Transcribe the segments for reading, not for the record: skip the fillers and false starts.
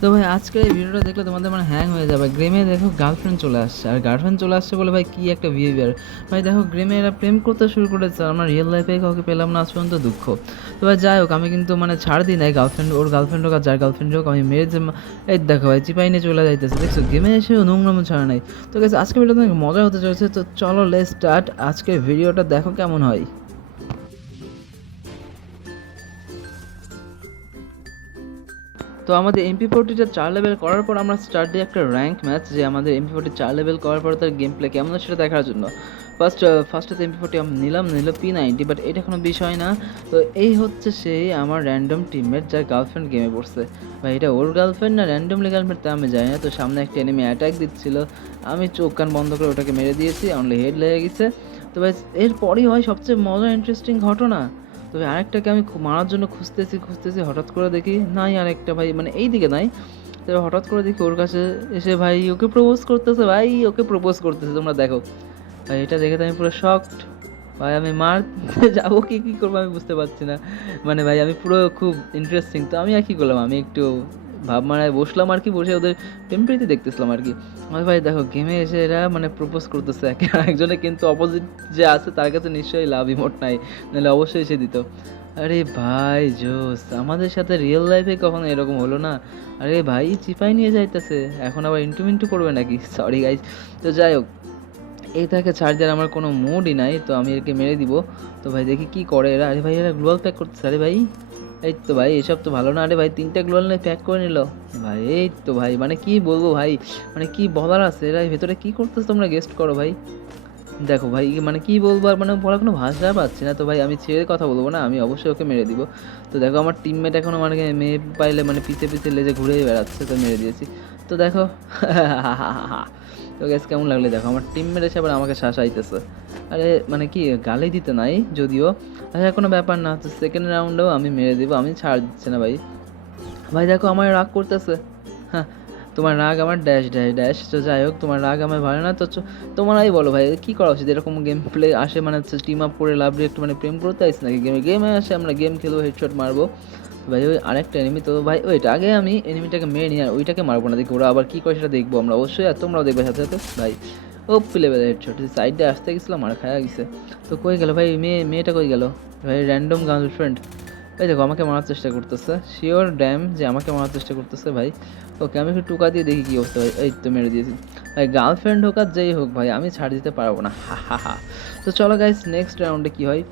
তো ভাই আজকের এই ভিডিওটা দেখলে তোমাদের মানে হ্যাং হয়ে যাবে। গেমে দেখো গার্লফ্রেন্ড চলে আসছে, আর গার্লফ্রেন্ড চলে আসছে বলে ভাই কি একটা বিহেভিয়ার। ভাই দেখো গেমে এরা প্রেম করতে শুরু করেছে, আমরা রিয়েল লাইফে কাউকে পেলাম না আজ পর্যন্ত, দুঃখ। তো ভাই যাই হোক, আমি কিন্তু মানে ছাড় দিই নাই, গার্লফ্রেন্ড ওর গার্লফ্রেন্ড হোক আর যার গার্লফ্রেন্ড হোক আমি মেরে যে এই দেখো ভাই চিপাই নিয়ে চলে যাইতেছে, দেখছো গেমে এসেও নোংরামো ছাড়া নাই। তো গেছে আজকে ভিডিওটা অনেক মজা হতে চলেছে, তো চলো লেটস স্টার্ট আজকের ভিডিওটা, দেখো কেমন হয়। তো আমাদের MP40টা 4 লেভেল করার পর আমরা স্টার্ট দিই একটা র্যাঙ্ক ম্যাচ, যে আমাদের MP40 4 লেভেল করার পর তার গেম প্লে কেমন হয় সেটা দেখার জন্য। ফার্স্টে তো MP40 আমি নিল P90, বাট এটা কোনো বিষয় না। তো এই হচ্ছে সেই আমার র্যান্ডম টিমমেট যার গার্লফ্রেন্ড গেমে পড়ছে। ভাই এটা ওর গার্লফ্রেন্ড না র্যান্ডমলি গার্লফ্রেন্ড তা আমি জানি না। তো সামনে একটা এনিমি অ্যাটাক দিচ্ছিল, আমি চোখ কান বন্ধ করে ওটাকে মেরে দিয়েছি, অনলি হেড লেগে গেছে। তো ভাই এরপরই হয় সবচেয়ে মজা ইন্টারেস্টিং ঘটনা। তবে আরেকটাকে আমি মারার জন্য খুঁজতেছি, হঠাৎ করে দেখি নাই আরেকটা, ভাই মানে এই দিকে নাই। তবে হঠাৎ করে দেখি ওর কাছে এসে ভাই ওকে প্রপোজ করতেছে, তোমরা দেখো। ভাই এটা দেখে তো আমি পুরো শকড। ভাই আমি মারতে যাবো কি করবো আমি বুঝতে পারছি না। মানে ভাই আমি পুরো খুব ইন্টারেস্টিং, তো আমি আর কি করলাম, আমি একটু ভাব মারায় বসলাম আর কি, বসে ওদের টেম্পারেতে দেখতেছিলাম আর কি। আর ভাই দেখো গেমে এসে এরা মানে প্রপোজ করতেছে একে আরেকজনে, কিন্তু অপোজিট যে আছে তার কাছে নিশ্চয়ই লাভ ইমোট নাই, নাহলে অবশ্যই সে দিত। আরে ভাই জোস, আমাদের সাথে রিয়েল লাইফে কখনো এরকম হলো না। আরে ভাই চিপাই নিয়ে যাইতেছে, এখন আবার ইন্টু মিন্টু করবে নাকি, সরি গাইজ। তো যাই হোক, এই তাকে চার্জার আমার কোনো মুডই নাই, তো আমি একে মেরে দিব। তো ভাই দেখি কি করে এরা। আরে ভাই এরা গ্লোয়াল প্যাক করতেছে, আরে ভাই এই তো ভাই এসব তো ভালো না। আরে ভাই 3টা গ্লোয়াল নিয়ে প্যাক করে নিল ভাই, এই তো ভাই মানে কি বলবো ভাই, মানে কি বলার আছে, এরা ভেতরে কি করতেছে তোমরা গেস্ট করো ভাই। দেখো ভাই মানে কি বলবো আর, মানে বলার কোনো ভাষা পাচ্ছি না। তো ভাই আমি ছেড়ে কথা বলবো না, আমি অবশ্যই ওকে মেরে দিব। তো দেখো আমার টিমমেট এখনও মানে মেয়ে পাইলে মানে পিছে পিছে লেজে ঘুরেই বেড়াচ্ছে, তো মেরে দিয়েছি। তো দেখো তো গ্যাস কেমন লাগলো, দেখো আমার টিমমেট এসে আবার আমাকে শাসাইতেছে। আরে মানে কি গালি দিতে নাই যদিও, আচ্ছা কোনো ব্যাপার না, তো সেকেন্ড রাউন্ডেও আমি মেরে দিব, আমি ছাড় দিচ্ছি না ভাই। ভাই দেখো আমার রাগ করতেছে, হ্যাঁ তোমার রাগ আমার ড্যাশ ড্যাশ ড্যাশ। তো যাই হোক, তোমার রাগ আমার ভালো না, তো তোমারাই বলো ভাই কী করা উচিত। এরকম গেম প্লে আসে মানে হচ্ছে টিম আপ করে লাভ একটু মানে প্রেম করতে আসি নাকি, গেমে আসে আমরা গেম খেলবো, হেডশট মারবো। ভাই ওই আরেকটা এনিমি, তো ভাই ওইটা আগে আমি এনিমিটাকে মেরে নিই, আর ওইটাকে মারবো না, দেখি ওরা আবার কী করে সেটা দেখবো আমরা অবশ্যই, আর তোমরাও দেখবে সাথে সাথে। ভাই ও লেভেল হেডশট, সাইডে আসতে গেছিলাম আর খায়া গেছে। তো কই গেল ভাই, মেয়েটা কই গেল ভাই, র্যান্ডম গার্লফ্রেন্ড। এই দেখো আমাকে মারার চেষ্টা করতেছে, শিওর ড্যাম যে আমাকে মারার চেষ্টা করতেছে ভাই। ওকে আমি একটু টুকা দিয়ে দেখি কী অবস্থা ভাই, এই তো মেরে দিয়েছি। ভাই গার্লফ্রেন্ড হোক আর যেই হোক ভাই, আমি ছাড় দিতে পারবো না, হা হা হা। তো চলো গাইস নেক্সট রাউন্ডে কী হয়।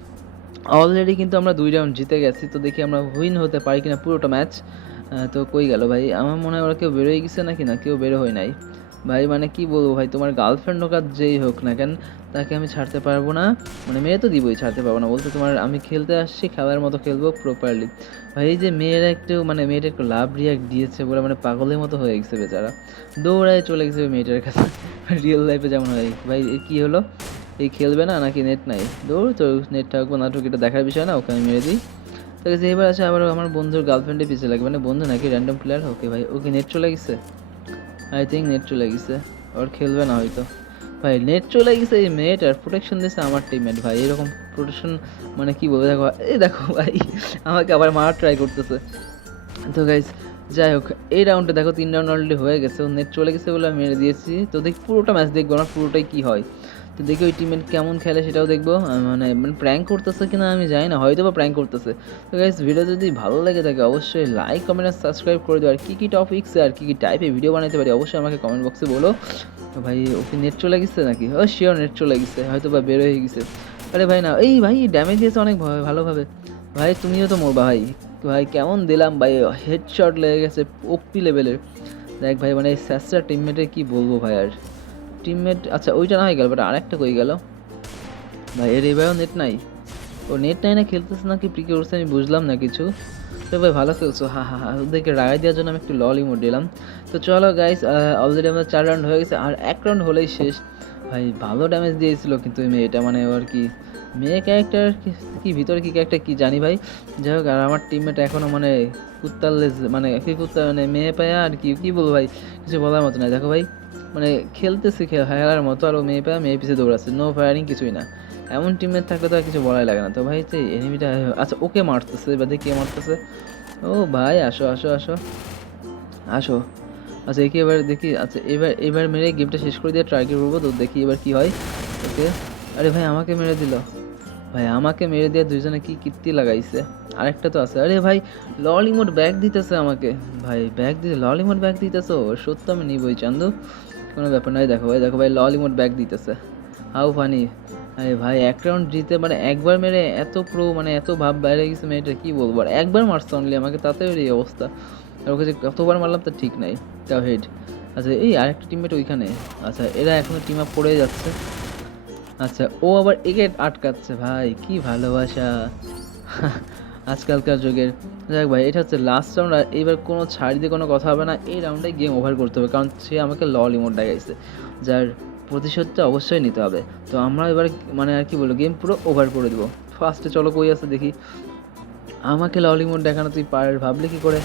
অলরেডি কিন্তু আমরা 2 রাউন্ড জিতে গেছি, তো দেখি আমরা উইন হতে পারি কিনা পুরোটা ম্যাচ। তো কই গেল ভাই, আমার মনে হয় ওরা কেউ বেরোয় গেছে নাকি, না কেউ বেরো হয় নাই। ভাই মানে কি বলবো ভাই, তোমার গার্লফ্রেন্ড হোক আর যেই হোক না কেন, তাকে আমি ছাড়তে পারবো না। মানে মেয়ে তো দিবই, ছাড়তে পারবো না বলতে, তোমার আমি খেলতে আসছি, খেলার মতো খেলবো প্রপারলি। ভাই এই যে মেয়েরা একটু মানে মেয়েটা একটু লাভ রিয়াক্ট দিয়েছে বলে মানে পাগলের মতো হয়ে গেছে বেচারা, দৌড়ায় চলে গেছে মেয়েটার কাছে রিয়েল লাইফে যেমন হয়। ভাই কি হলো, এই খেলবে না নাকি নেট নাই, দৌড় তো নেট থাকবো না থাকুক এটা দেখার বিষয় না, ওকে আমি মেরে দিই। তো গেছে এবার আছে আবার আমার বন্ধুর গার্লফ্রেন্ডের পিছিয়ে লাগে, মানে বন্ধু নাকি র্যান্ডম প্লেয়ার, ওকে ভাই ওকে নেট চলে গেছে, আই থিঙ্ক নেট চলে গেছে, ওর খেলবে না হয়তো। ভাই নেট চলে গেছে, এই মেয়েটার প্রোটেকশন দিয়েছে আমার টিমমেট, ভাই এরকম প্রোটেকশন মানে কি বলবো, দেখো এই দেখো ভাই আমাকে আবার মারার ট্রাই করতেছে। তো গাইজ যাই হোক, এই রাউন্ডে দেখো 3 রাউন্ড অলরেডি হয়ে গেছে, ও নেট চলে গেছে বলে আমি মেরে দিয়েছি। তো দেখি পুরোটা ম্যাচ দেখবো না, পুরোটাই কী হয়। তো দেখি ওই টিমমেট কেমন খেলে সেটাও দেখবো, মানে মানে প্র্যাঙ্ক করতেছে কিনা আমি জানি না, হয়তো বা প্র্যাঙ্ক করতেছে। তো গাইজ ভিডিও যদি ভালো লাগে থাকে অবশ্যই লাইক কমেন্ট আর সাবস্ক্রাইব করে দেবো, আর কী টপিক্সে আর কী টাইপে ভিডিও বানাতে পারি অবশ্যই আমাকে কমেন্ট বক্সে বলো। তো ভাই ওকে নেট চলে গেছে নাকি, ও শিওর নেট চলে গেছে, হয়তো বা বের হয়ে গেছে। আরে ভাই না, এই ভাই ড্যামেজ দিয়েছে অনেক ভালোভাবে। ভাই তুমিও তো মরবা ভাই, ভাই কেমন দিলাম ভাই, হেডশট লেগে গেছে ওপি লেভেলের। দেখ ভাই মানে এই স্যাসরা টিমমেটের কি বলবো ভাই, আর টিমমেট আচ্ছা ওইটা না হয়ে গেল, বাট আরেকটা কই গেল ভাই, এর এবারও নেট নাই। ও নেট নাই না খেলতেছে না কি প্রিকে উঠছে আমি বুঝলাম না কিছু। তো ভাই ভালো খেলছো, হা হা হা, ওদেরকে রাগাই দেওয়ার জন্য আমি একটু লল ইমোট দিলাম। তো চলো গাইস, অলরেডি আমরা 4 রাউন্ড হয়ে গেছে, আর 1 রাউন্ড হলেই শেষ। ভাই ভালো ড্যামেজ দিয়েছিল কিন্তু এই মেয়েটা, মানে আর কি মেয়ে ক্যারেক্টার কি ভিতরে কি ক্যারেক্টার কি জানি ভাই। যাই হোক, আর আমার টিমমেট এখনও মানে কুত্তার লেজ মানে কি কুত্তা মানে মেয়ে পায়া আর কি কি বলবো ভাই, কিছু বলার মতো না। দেখো ভাই মানে খেলতেছে খেলার মতো, আর ও মেয়ে পায়া মেয়ে পিছিয়ে দৌড়াচ্ছে, নো ফায়ারিং কিছুই না। এমন টিমমেট থাকলে তো আর কিছু বলাই লাগে না। তো ভাই যে এনিমিটা আচ্ছা ওকে মারতেছে, এবার দেখি কে মারতেছে। ও ভাই আসো আসো আসো, আসো। আচ্ছা একে এবার দেখি, আচ্ছা এবার মেরে গেমটা শেষ করে দিয়ে ট্রাই করবো, তো দেখি এবার কি হয়। ওকে। আরে ভাই আমাকে মেরে দিল, ভাই আমাকে মেরে দিয়ে দুইজনে কি কীর্তি লাগাইছে। আরেকটা তো আছে, আরে ভাই ললিমোট ব্যাগ দিতেছে আমাকে, ভাই ব্যাগ দিতে, ললিমোট ব্যাগ দিতেছো, সত্য আমি নিবই চান্দু, কোনো ব্যাপার নয়। দেখো ভাই, দেখো ভাই ললিমোট ব্যাগ দিতেছে, হাউ ফানি। আরে ভাই এক রাউন্ড জিতে মানে একবার মেরে এত প্রো, মানে এত ভাব বাইরে গেছে মেয়েটা, কি বলবো। আর একবার মারছে অনলি আমাকে, তাতেও এই অবস্থা। আর ওকে যে কতবার মারলাম তার ঠিক নাই, তাও হেড। আচ্ছা এই আরেকটা টিমমেট ওইখানে, আচ্ছা এরা এখনো টিম আপ করে যাচ্ছে। আচ্ছা ও আবার একে আটকাচ্ছে, ভাই কি ভালোবাসা আজকালকার যুগের। যাক ভাই এটা হচ্ছে লাস্ট রাউন্ড, আর এবার কোনো ছাড় দিয়ে কোনো কথা হবে না, এই রাউন্ডে গেম ওভার করতে হবে, কারণ সে আমাকে লল ইমোট দেখাইছে, যার প্রতিশোধটা অবশ্যই নিতে হবে। তো আমরা এবার মানে আর কি বলবো, গেম পুরো ওভার করে দেবো। ফার্স্টে চলো কই আছে দেখি, আমাকে লল ইমোট দেখানো তুই পারের ভাবলি কি করে।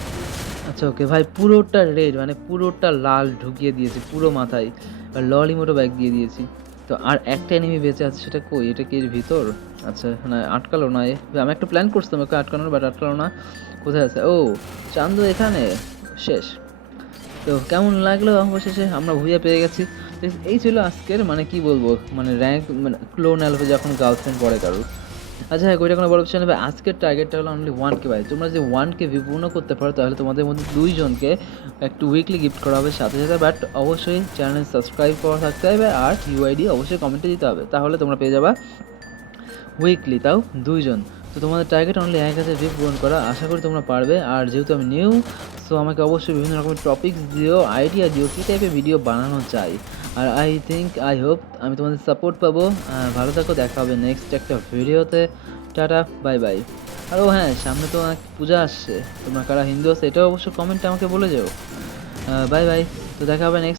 আচ্ছা ওকে ভাই, পুরোটা রেড মানে পুরোটা লাল ঢুকিয়ে দিয়েছি পুরো মাথায়, আর লল ইমোটো ব্যাগ দিয়ে দিয়েছি। তো আর একটা এনিমি বেঁচে আছে, সেটা কই, এটা কি এর ভিতর? আচ্ছা না আটকালো না আমি একটা প্ল্যান করছিলাম ওকে আটকানোর, বাট আটকালো না। কোথায় আছে? ও চান্দু এখানে, শেষ। তো কেমন লাগলো অবশেষে আমরা ভুইয়া পেয়ে গেছি। তো এই ছিল আজকের মানে কি বলবো, মানে র্যাঙ্ক মানে ক্লোন অ্যালফে যখন গার্লফ্রেন্ড পড়ে কারোর। আচ্ছা হ্যাঁ, ওইটা কোনো বড় বিষয় না ভাই, আজকের টার্গেটটা হলো অনলি 1K ভাই। তোমরা যদি 1K ভিউ পূর্ণ করতে পারো তাহলে তোমাদের মধ্যে 2জনকে একটু উইকলি গিফট করা হবে সাথে সাথে, বাট অবশ্যই চ্যানেল সাবস্ক্রাইব করা থাকতে হবে, আর ইউআইডি অবশ্যই কমেন্টে দিতে হবে, তাহলে তোমরা পেয়ে যাবা উইকলি, তাও 2জন। তো তোমাদের টার্গেট অনলি 1000 ভিউ পূরণ করা, আশা করি তোমরা পারবে। আর যেহেতু আমি নিউ, সো আমাকে অবশ্যই বিভিন্ন রকমের টপিকস দিও, আইডিয়া দিও কী টাইপের ভিডিও বানানো চাই। আর আই হোপ আমি তোমাদের সাপোর্ট পাবো। ভালো থাকো, দেখা হবে নেক্সট একটা ভিডিওতে। Tata bye bye. আর ও হ্যাঁ, সামনে তো অনেক পূজা আসছে, তোমরা কারা হিন্দু আছে এটাও অবশ্যই কমেন্টে আমাকে বলে যাও। Bye bye. তো দেখা হবে নেক্সট